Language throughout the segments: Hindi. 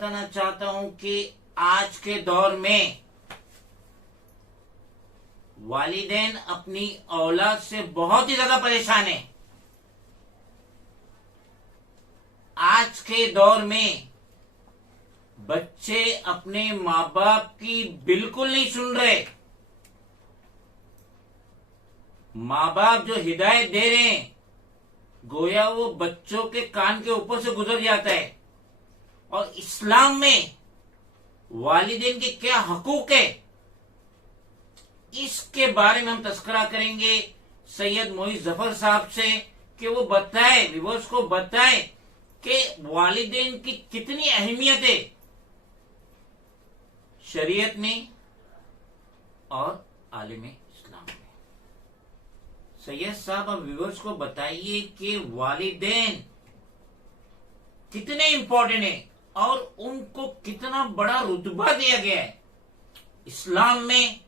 बताना चाहता हूं कि आज के दौर में वालिदैन अपनी औलाद से बहुत ही ज्यादा परेशान है। आज के दौर में बच्चे अपने माँ बाप की बिल्कुल नहीं सुन रहे। माँ बाप जो हिदायत दे रहे हैं गोया वो बच्चों के कान के ऊपर से गुजर जाता है। और इस्लाम में वालिदैन के क्या हकूक है, इसके बारे में हम तस्करा करेंगे सैयद मोइज जफर साहब से कि वो बताए, व्यूअर्स को बताए कि वालिदैन की कितनी अहमियत है शरीयत में और आलिम इस्लाम में। सैयद साहब अब व्यूअर्स को बताइए कि वालिदैन कितने इंपॉर्टेंट है और उनको कितना बड़ा रुतबा दिया गया है। इस्लाम में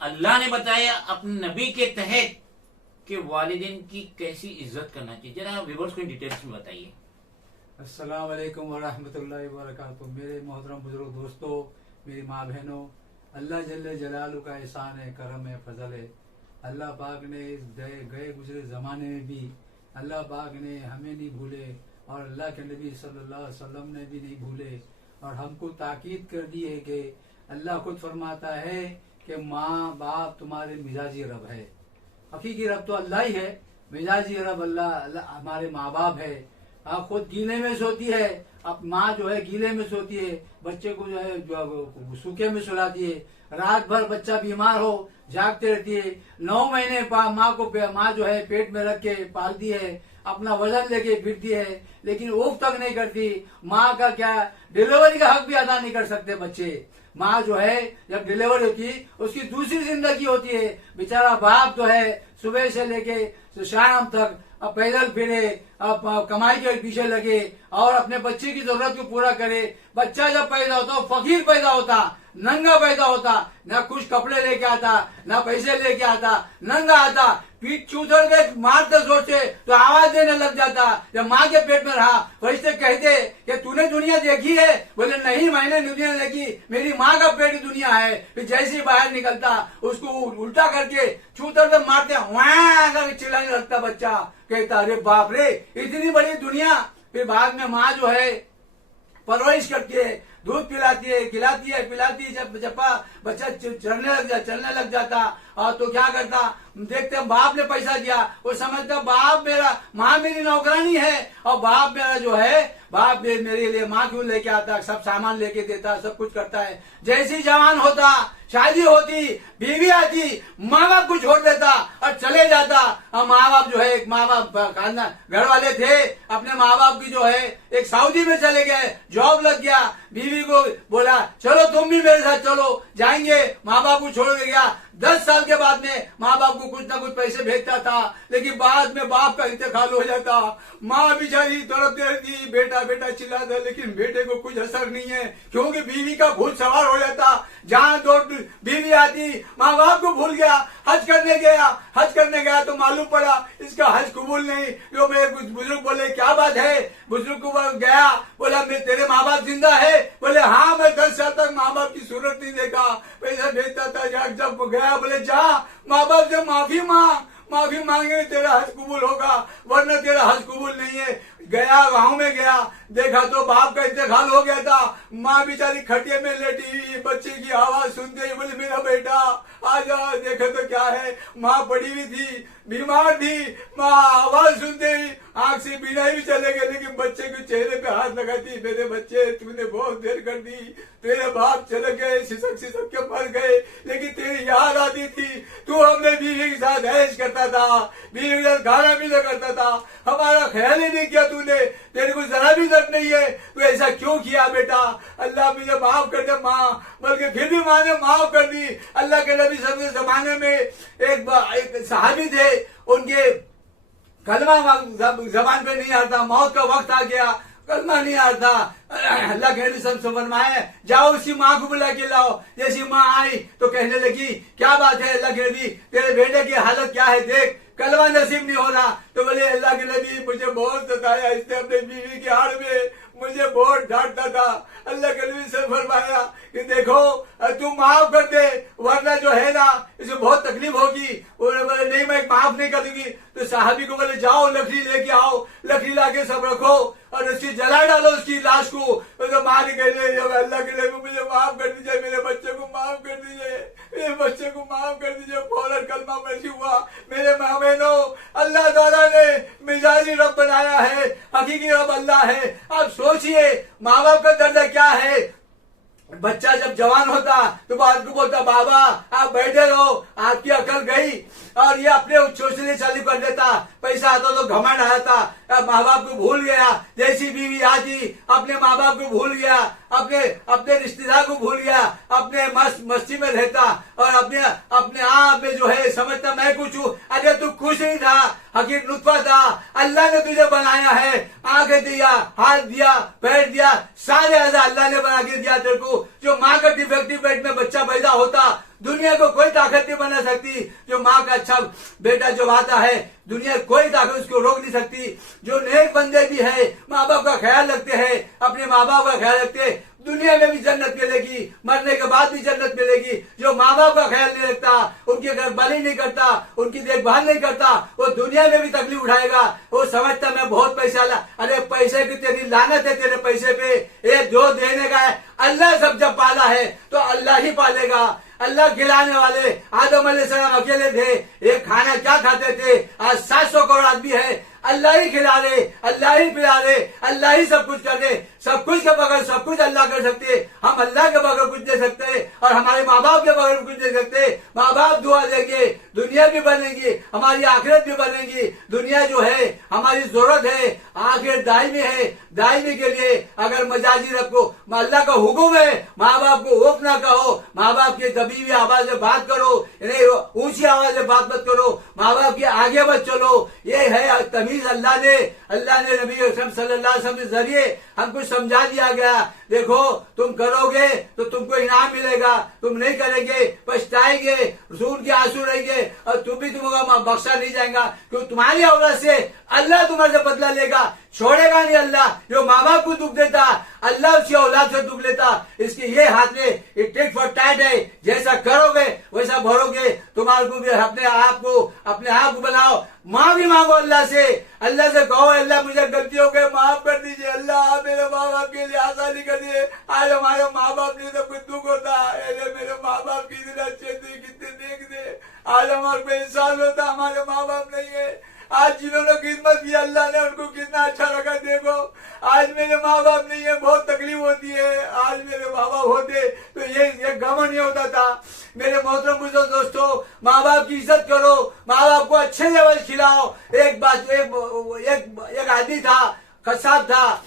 अल्लाह ने बताया अपने नबी के तहत कि वालिदैन की कैसी इज्जत करना चाहिए। जरा व्यूअर्स को डिटेल्स में बताइए। अस्सलाम वालेकुम व रहमतुल्लाहि व बरकातुहू। मेरे मोहतरम बुजुर्ग दोस्तों, मेरी माँ बहनों, अल्लाह जल्ले जलालू का एहसान है, करम है, फजल है। अल्लाह पाक ने इस गए गुजरे ज़माने में भी अल्लाह पाक ने हमें नहीं भूले और अल्लाह के नबी सल्लल्लाहु अलैहि वसल्लम ने भी नहीं भूले और हमको ताकीद कर दी है कि अल्लाह खुद फरमाता है कि माँ बाप तुम्हारे मिजाजी रब है। हकीकी रब तो अल्लाह ही है, मिजाजी रब अल्लाह हमारे माँ बाप है। आप खुद गीले में सोती है, अब माँ जो है गीले में सोती है, बच्चे को जो है जो सूखे में सुलाती है। रात भर बच्चा बीमार हो जागते रहती है। 9 महीने माँ जो है पेट में रख के पालती है, अपना वजन लेके फिरती है, लेकिन ऊफ तक नहीं करती। माँ का क्या डिलीवरी का हक भी अदा नहीं कर सकते बच्चे। माँ जो है जब डिलीवरी होती उसकी दूसरी जिंदगी होती है। बेचारा बाप जो है सुबह से लेके शाम तक अब पैदल फिरे, अब कमाई के पीछे लगे और अपने बच्चे की जरूरत को पूरा करे। बच्चा जब पैदा होता वो फकीर पैदा होता, नंगा पैदा होता, ना कुछ कपड़े लेके आता, ना पैसे लेके आता, नंगा आता। पीठ चूथड़ के मारते जोर से तो आवाज देने लग जाता। जब माँ के पेट में रहा फरिश्ते कहते कि तूने दुनिया देखी है? बोले नहीं, मैंने दुनिया देखी, मेरी माँ का पेट दुनिया है। फिर जैसे ही बाहर निकलता उसको उल्टा करके चूथड़ से मारते, वहां करके चिल्लाने लगता बच्चा। कहता अरे बाप रे, इतनी बड़ी दुनिया। फिर बाद में माँ जो है परवरिश करती है, दूध पिलाती है, खिलाती है, पिलाती है। जब बच्चा चलने लग जाता और तो क्या करता, देखते बाप ने पैसा दिया, वो समझता बाप मेरा, माँ मेरी नौकरानी है और बाप मेरा जो है, बाप मेरे लिए माँ क्यों लेके आता, सब सामान लेके देता, सब कुछ करता है। जैसी जवान होता, शादी होती, बीवी आती, माँ बाप को छोड़ देता और चले जाता। और माँ बाप जो है, एक माँ बाप खानदान घर वाले थे, अपने माँ बाप की जो है एक सऊदी में चले गए, जॉब लग गया। बीवी को बोला चलो तुम भी मेरे साथ चलो, जाएंगे। माँ बाप को छोड़ के गया। 10 साल के बाद में माँ बाप को कुछ ना कुछ पैसे भेजता था, लेकिन बाद में बाप का इंतकाल हो जाता। माँ बेचारी तड़पती रहती, बेटा बेटा चिल्लाता, लेकिन बेटे को कुछ असर नहीं है, क्योंकि बीवी का भूत सवार हो जाता। जहाँ दो बीवी आती, माँ बाप को भूल गया। हज करने गया तो मालूम पड़ा इसका हज कबूल नहीं। जो मेरे कुछ बुजुर्ग बोले क्या बात है, बुजुर्ग को गया, बोला मैं तेरे माँ बाप जिंदा है? बोले हाँ, मैं 10 साल तक माँ बाप की सूरत नहीं देखा, पैसा भेजता था। जब गया बोले जा माँ बाप से माफी मांगे, तेरा हज कबूल होगा, वरना तेरा हज कबूल नहीं है। गया, गाँव में गया, देखा तो बाप का इंतकाल हो गया था। माँ बेचारी खटिया में लेटी, बच्चे की आवाज सुनते ही बोले मेरा बेटा आ जा। देखा तो क्या है, माँ पड़ी हुई थी, बीमार थी। माँ आवाज सुनते ही आंख से बिना भी चले गए, लेकिन बच्चे के चेहरे पे हाथ लगाती, मेरे बच्चे तूने बहुत देर कर दी, तेरे बाप चले गए, सिसक के मर गए, लेकिन तेरी याद आती थी। तू हमने बीवी के साथ ऐश करता था, बीवी के साथ खाना पीना करता था, हमारा ख्याल ही नहीं किया तूने, तेरे को जरा भी दर्द नहीं है, तू ऐसा क्यों किया बेटा? अल्लाह मुझे माफ कर दे माँ। बल्कि फिर भी माँ ने माफ कर दी। अल्लाह के नबी सबके जमाने में एक सहाबी थे, उनके कलमा जबान पे नहीं आता, मौत का वक्त आ गया, कलमा नहीं आता। अल्लाह के नबी सब फरमाए जाओ उसी माँ को बुला के लाओ। जैसी माँ आई तो कहने लगी क्या बात है अल्लाह के नबी, तेरे बेटे की हालत क्या है देख, कलमा नसीब नहीं हो रहा। तो बोले अल्लाह के नबी मुझे बहुत सताया, इसने अपने बीवी की आड़ में मुझे बहुत डांटता था। अल्लाह के नबी से फरमाया कि देखो तुम माफ कर दे, वरना जो है ना इसे बहुत तकलीफ होगी। बोले नहीं मैं माफ नहीं कर दूंगी। तो साहबी को बोले जाओ लकड़ी लेके आओ, लकड़ी लाके सब रखो और उसकी जला डालो उसकी लाश को। तो माँ ने कहले अल्लाह के नबी मुझे माफ कर दीजिए, मेरे बच्चे को माफ कर दीजिए, मेरे बच्चे को माफ कर दीजिए। फौरन कलमा मर्जी हुआ। मेरे माँ बहनों, अल्लाह ताला ने मिजाजी रब बनाया है, हकीकी रब अल्लाह है। आप सोचिए माँ बाप का दर्जा क्या है। बच्चा जब जवान होता तो बाप को बोलता बाबा आप बैठे रहो, आपकी अकल गई, और ये अपने सोचने चालू कर देता। पैसा आता तो घमंड आता, माँ बाप को भूल गया। जैसी बीवी आती अपने माँ बाप को भूल गया, अपने रिश्तेदार को भूल गया, अपने मस्ती में रहता और अपने आप में जो है समझता मैं कुछ हूँ। अरे तू कुछ नहीं था, हकीक नुत्फा था। अल्लाह ने तुझे बनाया है, आंखें दिया, हाथ दिया, पैर दिया, सारे अज़ा अल्लाह ने बना के दिया तेरे को। जो माँ का डिफेक्टिव पेट में बच्चा पैदा होता दुनिया को कोई ताकत नहीं बना सकती। जो माँ का अच्छा बेटा जो आता है दुनिया कोई ताकत उसको रोक नहीं सकती। जो नेक बंदे भी है माँ बाप का ख्याल रखते हैं, अपने माँ बाप का ख्याल रखते हैं, दुनिया में भी जन्नत मिलेगी, मरने के बाद भी जन्नत मिलेगी। जो माँ बाप का ख्याल नहीं रखता, उनकी देखभाली नहीं करता, उनकी देखभाल नहीं करता, वो दुनिया में भी तकलीफ उठाएगा। वो समझता मैं बहुत पैसा ला, अरे पैसे की तेरी लानत है तेरे पैसे पे। ये जो देने का है अल्लाह सब जब पाला है तो अल्लाह ही पालेगा। अल्लाह खिलाने वाले, आदम अलैहिस्सलाम अकेले थे, ये खाना क्या खाते थे। आज 700 करोड़ आदमी है, अल्लाह ही खिला रहे, अल्लाह ही पिला रहे, अल्लाह ही सब कुछ कर दे। सब कुछ के बगैर सब कुछ अल्लाह कर सकते। हम अल्लाह के बगैर कुछ दे सकते और हमारे माँ बाप के बगैर कुछ दे सकते। माँ बाप दुआ देंगे, दुनिया भी बनेगी, हमारी आखिरत भी बनेगी। दुनिया जो है हमारी जरूरत है, आखिरत दायमी है। दायमी के लिए अगर मजाजी रखो, अल्लाह का हुक्म है माँ बाप को ओफ ना कहो, माँ बाप की दबी हुई आवाज में बात करो, ऊंची आवाज में बात मत करो, माँ बाप के आगे मत चलो। ये है तमीज अल्लाह ने नबी अकरम सल्लल्लाहु अलैहि वसल्लम के जरिए हमको समझा दिया गया। देखो तुम करोगे तो तुमको इनाम मिलेगा, तुम नहीं करेंगे पछताएंगे, खून के आंसू रहेंगे और तुम भी तुमको बख्शा नहीं जाएगा। क्योंकि तुम्हारी औलाद से अल्लाह तुम्हारे से बदला लेगा, छोड़ेगा नहीं अल्लाह। जो माँ बाप को दुख देता अल्लाह उसकी औलाद से दुख लेता। इसकी ये हाथ में टिक फॉर टैट है, जैसा करोगे वैसा भरोगे। तुम्हारे को भी अपने आप को बनाओ, माँ भी मांगो अल्लाह से कहो अल्लाह मुझे गलती हो गई माफ कर दीजिए, अल्लाह मेरे माँ बाप के लिए आसानी करिए। आज हमारे माँ बाप नहीं तो कुछ दुख होता है, मेरे माँ बाप कितने अच्छे थे, कितने नेक थे। आज हमारे को इंसान होता, हमारे माँ बाप नहीं है। आज जिन्होंने खिदमत की अल्लाह ने उनको कितना अच्छा रखा। देखो आज मेरे माँ बाप नहीं है, बहुत तकलीफ होती है। आज मेरे माँ बाप होते तो ये गम नहीं होता था। मेरे मोहतरम बुजुर्ग दोस्तों, माँ बाप की इज्जत करो, माँ बाप को अच्छे लेवल खिलाओ। एक आदमी था, कसाब था,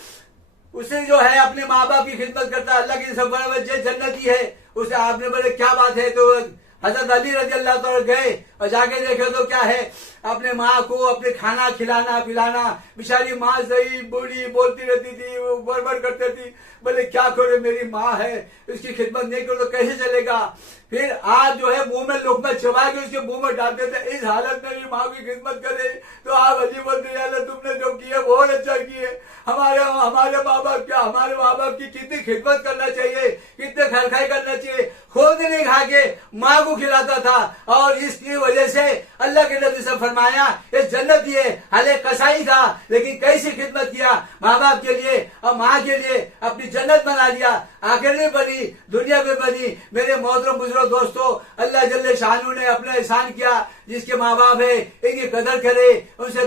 उसे जो है अपने माँ बाप की खिदमत करता, अल्लाह की सब जन्नती है। उसे आपने बोले क्या बात है, तो हजरत अली रजी अल्लाह तआला गए और जाके देखे तो क्या है, अपने माँ को अपने खाना खिलाना पिलाना। बेचारी माँ सही बूढ़ी बोलती रहती थी, वो बड़बड़ करती थी। बोले क्या करो, मेरी माँ है, इसकी खिदमत नहीं करो तो कैसे चलेगा। फिर आप जो है मुंह में लोकमा चबा के उसके मुंह में डालते थे। इस हालत में भी माँ की खिदमत करे तो आप अजीब बोलते हैं तुमने जो किया बहुत अच्छा किए। हमारे माँ बाप की कितनी खिदमत करना चाहिए, कितने खैरखाई करना चाहिए। खुद नहीं खा के माँ को खिलाता था और इसकी वजह से अल्लाह के नबी से फरमाया ये जन्नत दिए। हाले कसाई था लेकिन कैसी खिदमत किया माँ बाप के लिए और माँ के लिए, अपनी जन्नत बना दिया। आखिर में बनी, दुनिया में बनी। मेरे मोहतरम बुजुर्ग दोस्तों, अल्लाह जल्ले शानू ने अपना एहसान किया। जिसके माँ बाप है इनकी कदर करे, उनसे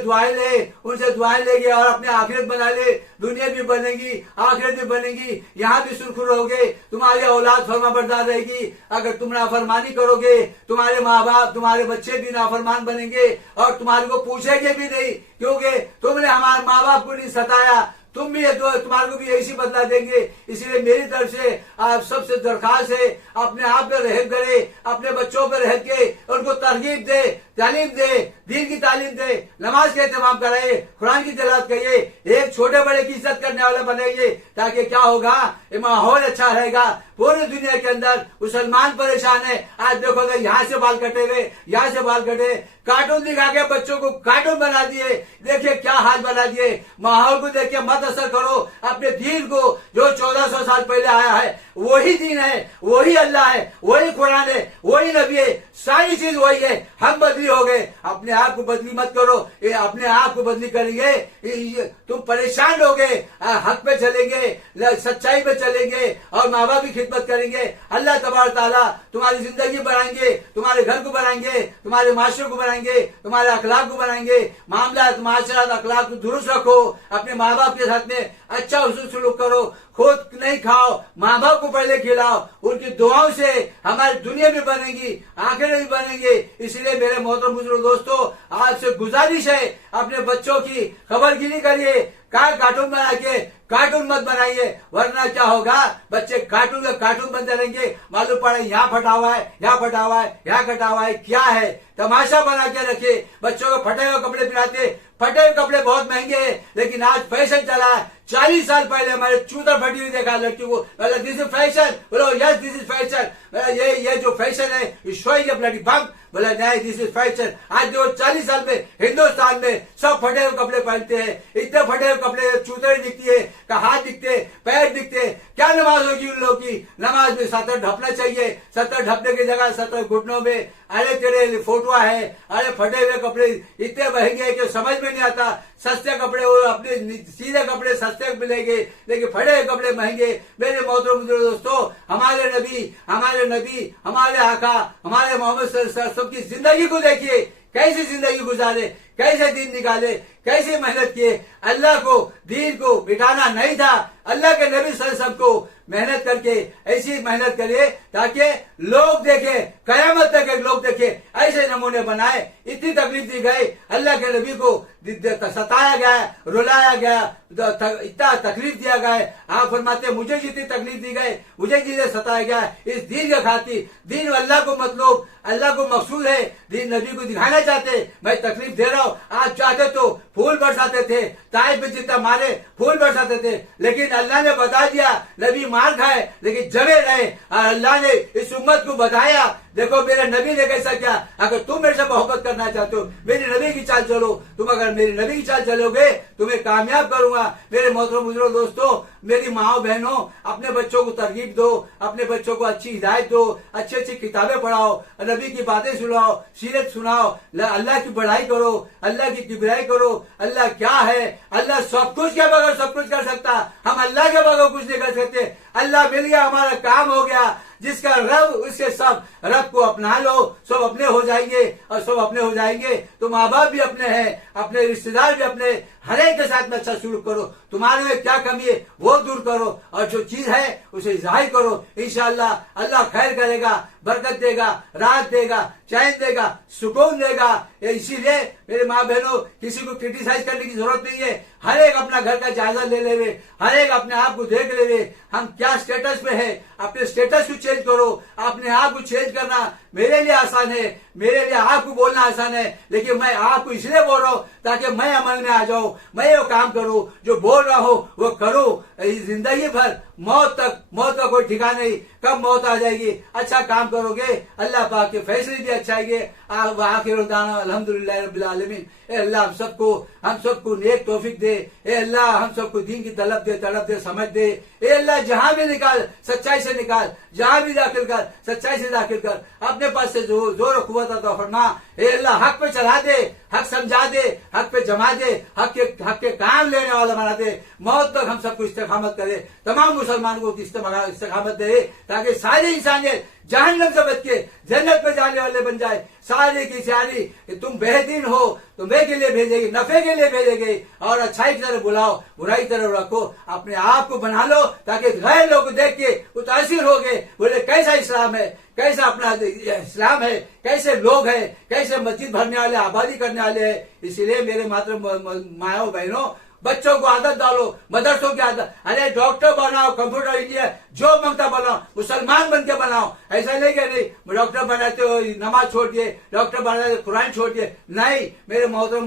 दुआएं लेंगे और अपने आखिरत बना ले। दुनिया भी बनेगी, आखिरत भी बनेगी, यहाँ भी सुरखुर रहोगे, तुम्हारी औलाद फरमाबरदार रहेगी। अगर तुम नाफरमानी करोगे तुम्हारे माँ बाप, तुम्हारे बच्चे भी नाफरमान बनेंगे और तुम्हारे को पूछेंगे भी नहीं, क्योंकि तुमने हमारे माँ बाप को नहीं सताया। तुम भी तुम्हारे को भी ऐसी बदला देंगे। इसलिए मेरी तरफ से आप सबसे दरखास्त है, अपने आप पे रहम करे, अपने बच्चों पे रह के उनको तरगीब दे, तालीम दे, दीन की तालीम दे, नमाज का एहतमाम कराइए, कुरान की तिलावत करिए, एक छोटे बड़े की इज्जत करने वाला बनेंगे। ताकि क्या होगा, ये माहौल अच्छा रहेगा, पूरी दुनिया के अंदर मुसलमान परेशान है। आज देखो तो यहाँ से बाल कटे हुए, यहाँ से बाल कटे, कार्टून दिखा के बच्चों को कार्टून बना दिए। देखिए क्या हाल बना दिए। माहौल को देखिए, मत असर करो अपने दीन को, जो 1400 साल पहले आया है वही दीन है, वही अल्लाह है, वही कुरान है, वही नबी है, सारी चीज वही है। हम बदली हो गए, अपने आप को बदली मत करो। ये अपने आप को बदली करेंगे तुम परेशान हो गए। हक पे चलेंगे, सच्चाई पे चलेंगे और माँ बाप की खिदमत करेंगे। अल्लाह तबारक ताला तुम्हारी जिंदगी बनाएंगे, तुम्हारे घर को बनाएंगे, तुम्हारे माशरे को बनाएंगे, तुम्हारे अखलाक को बनाएंगे। मामला माशरा अखलाक को दुरुस्त रखो, अपने माँ बाप के साथ में अच्छा हुस्न सलूक करो, खुद नहीं खाओ, माँ बाप को पहले खिलाओ। उनकी दुआओं से हमारी दुनिया भी बनेगी, आखिरत भी बनेंगे। इसलिए मेरे मोहतरम बुजुर्ग दोस्तों, आपसे गुजारिश है, अपने बच्चों की खबरगिरी करिए। कार्टून बना के कार्टून मत बनाइए, वरना क्या होगा, बच्चे कार्टून का कार्टून बनते रहेंगे। मालूम पड़ा यहाँ फटा हुआ है, यहाँ फटा हुआ है, यहाँ कटा हुआ है, क्या है, तमाशा बना के रखे। बच्चों को फटे हुए कपड़े पहनाते, फटे हुए कपड़े बहुत महंगे हैं, लेकिन आज फैशन चला है। 40 साल पहले हमारे चूतर फटी हुई देखा लड़की को, दिस इज फैशन, बोलो यस दिस इज फैशन। ये जो फैशन है शो इज ब्लडी बम, बोला नहीं दिस इज फैशन। आज जो 40 साल में हिंदुस्तान में सब फटे हुए कपड़े पहनते हैं, इतने फटे हुए कपड़े, चूतरे दिखती है, हाथ दिखते, पैर दिखते। क्या नमाज होगी उन लोगों की? नमाज में सतर ढपना चाहिए, सतर ढपने की जगह सतर घुटनों में। अरे तेरे फोटो है, अरे फटे हुए कपड़े इतने महंगे हैं कि समझ में नहीं आता। सस्ते कपड़े हो, अपने सीधे कपड़े सस्ते मिलेंगे, लेकिन फटे हुए कपड़े महंगे। मेरे मोहतरम दोस्तों, हमारे नबी, हमारे आका, हमारे मोहम्मद सल्लल्लाहु अलैहि वसल्लम की जिंदगी को देखिए, कैसी जिंदगी गुजारे, कैसे दिन निकाले, कैसे मेहनत किए। अल्लाह को, दीन को मिटाना नहीं था। अल्लाह के नबी सल्लल्लाहु अलैहि वसल्लम को मेहनत करके ऐसी मेहनत करिए ताकि लोग देखे, कयामत तक लोग देखे, ऐसे नमूने बनाए। इतनी तकलीफ दी गई, अल्लाह के नबी को सताया गया, रुलाया गया, इतना तकलीफ दिया गया। आप फरमाते मुझे जितनी तकलीफ दी गई, मुझे जिसे सताया गया, इस दीन के खातिर। दीन अल्लाह को मतलब, अल्लाह को मकसूद है, दीन नबी को दिखाना चाहते। मैं तकलीफ दे रहा हूँ, आप चाहते तो फूल बरसाते थे, ताइफ में जितना मारे फूल बरसाते थे, लेकिन अल्लाह ने बता दिया नबी मार खाए लेकिन जमे रहे। और अल्लाह ने इस उम्मत को बताया, देखो मेरे नबी ने कैसा किया। अगर तुम मेरे से मोहब्बत करना चाहते हो, मेरे नबी की चाल चलो। तुम अगर मेरे नबी की चाल चलोगे, तुम्हें कामयाब करूंगा। मेरे मोहतरम बुजुर्ग दोस्तों, मेरी माओ बहनों, अपने बच्चों को तरगीब दो, अपने बच्चों को अच्छी हिदायत दो, अच्छी अच्छी किताबें पढ़ाओ, नबी की बातें सुनाओ, सीरत सुनाओ, अल्लाह की बढ़ाई करो, अल्लाह की किबराई करो। अल्लाह क्या है? अल्लाह सब कुछ के बगैर सब कुछ कर सकता, हम अल्लाह के बगैर कुछ नहीं कर सकते। अल्लाह मिल गया, हमारा काम हो गया। जिसका रब, उसके सब रब को अपना लो, सब अपने हो जाएंगे। और सब अपने हो जाएंगे तो माँ बाप भी अपने हैं, अपने रिश्तेदार भी अपने, हर एक के साथ में अच्छा शुरू करो। तुम्हारे में क्या कमी है वो दूर करो, और जो चीज है उसे जाहिर करो। इंशाअल्लाह अल्लाह खैर करेगा, बरकत देगा, राहत देगा, चैन देगा, सुकून देगा। इसीलिए मेरे माँ बहनों, किसी को क्रिटिसाइज करने की जरूरत नहीं है। हर एक अपना घर का जायजा ले लेवे, हर एक अपने आप को देख लेवे, हम क्या स्टेटस पे है। अपने स्टेटस को चेंज करो, अपने आप को चेंज करना मेरे लिए आसान है, मेरे लिए आपको बोलना आसान है, लेकिन मैं आपको इसलिए बोल रहा हूँ ताकि मैं अमल में आ जाऊं, मैं वो काम करूं, जो बोल रहा हूं वो करूं। जिंदगी भर मौत का कोई ठिकाना नहीं, कब मौत आ जाएगी। अच्छा काम करोगे, अल्लाह पाक के फैसले भी अच्छा आएंगे। आखिर दाना अल्हम्दुलिल्लाह रब्बिल आलमीन। ए अल्लाह हम सबको नेक तौफीक दे। ए अल्लाह हम सबको दीन की तलब दे, समझ दे। ए अल्लाह जहां भी निकाल, सच्चाई से निकाल, जहां भी दाखिल कर, सच्चाई से दाखिल कर। अपने पास से जोर कुव्वत अता फरमा। ए अल्लाह हक पे चला दे, हक समझा दे, हक पे जमा दे, हक के काम लेने वाला बना दे। मौत तक हम सबको इस्तेकामत करे, तमाम मुसलमानों को इस्तेकामत दे, ताकि सारी इंसानियत जहन्नम से बच के जन्नत में जाने वाले बन जाए। सारी की सारी तुम बेहतरीन हो, तुम्हें के लिए भेजेगी, नफे के लिए भेजेगी। और अच्छाई की तरफ बुलाओ, बुराई की तरफ रखो। अपने आप को बना लो ताकि गैर लोग देख के मुतासिर हो गए, बोले कैसा इस्लाम है, कैसा अपना इस्लाम है, कैसे लोग हैं, कैसे मस्जिद भरने वाले, आबादी करने वाले हैं। इसीलिए मेरे मात्र माओ बहनों, बच्चों को आदत डालो, मदरसों की आदत। अरे डॉक्टर बनाओ, कंप्यूटर इंजीनियर, जो मांगता बनाओ, मुसलमान बन के बनाओ। ऐसा नहीं कि नहीं डॉक्टर बनाते हो नमाज छोड़ दिए, डॉक्टर बनाते कुरान छोड़ दिए। नहीं, मेरे मोहतरम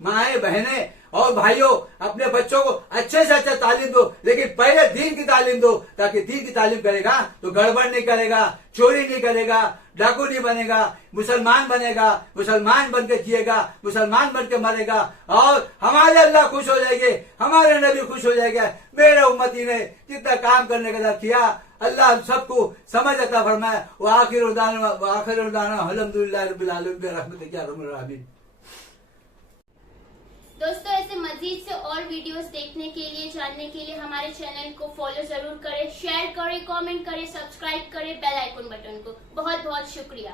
माए बहने, और भाइयों अपने बच्चों को अच्छे से अच्छा तालीम दो, लेकिन पहले दीन की तालीम दो, ताकि दीन की तालीम करेगा तो गड़बड़ नहीं करेगा, चोरी नहीं करेगा, डाकू नहीं बनेगा, मुसलमान बनेगा, मुसलमान बन के जिएगा, मुसलमान बन के मरेगा, और हमारे अल्लाह खुश हो जाएंगे, हमारे नबी खुश हो जाएगा। मेरे उम्मती ने जितना काम करने का किया, अल्लाह हम सबको समझ अता फरमाए। वो आखिर अल्हम्दुलिल्लाह रब्बिल आलमीन रहमतिक या अरहमर राहिमीन। दोस्तों ऐसे मजीद से और वीडियोस देखने के लिए, जानने के लिए हमारे चैनल को फॉलो जरूर करें, शेयर करें, कमेंट करें, सब्सक्राइब करें बेल आइकन बटन को। बहुत बहुत शुक्रिया।